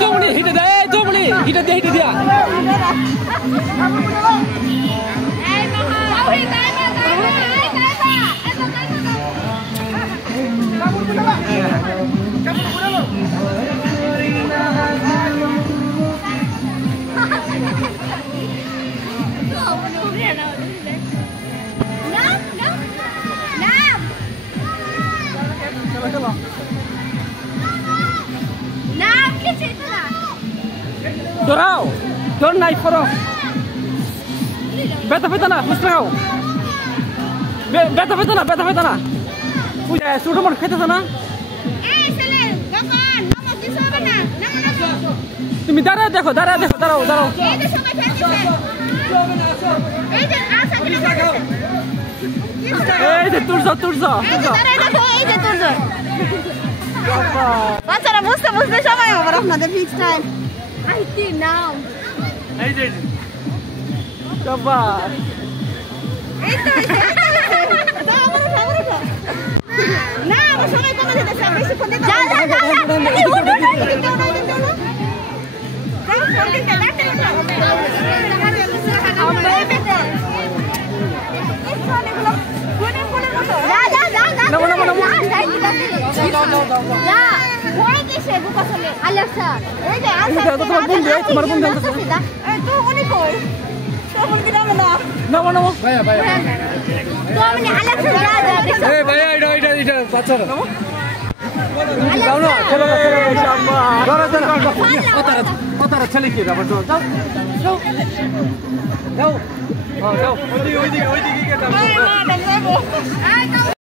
Jomuni, hit it, Jomuni, hit it, hit it. Dorau, don't naik foro. Beta na, mustrau. Beta na. Puja, sudah mau kita sana. Sele, kapan? Nama kisah mana? Nama. Tumi darah dekho. Itu sama fetish. Asa kita. Turza. Darah dekho, turza. বাচ্চারা বুঝতে সময় হবে আপনাদের fix time আইতি নাও এই যে বাবা এই তো না আমার সময় কমে যেতেছে বেশি ফোন দিতে যা তোমার বোন জানতো তুই উনি কই তখন কি নাম না ভাইয়া তো আমি আলেক্সা যা এই ভাইয়া এটা বাচ্চারা যাও না চলো ইনশাআল্লাহ ওতারা ছেলে কি ব্যাপার যাও ওইদিকে গিয়ে যাও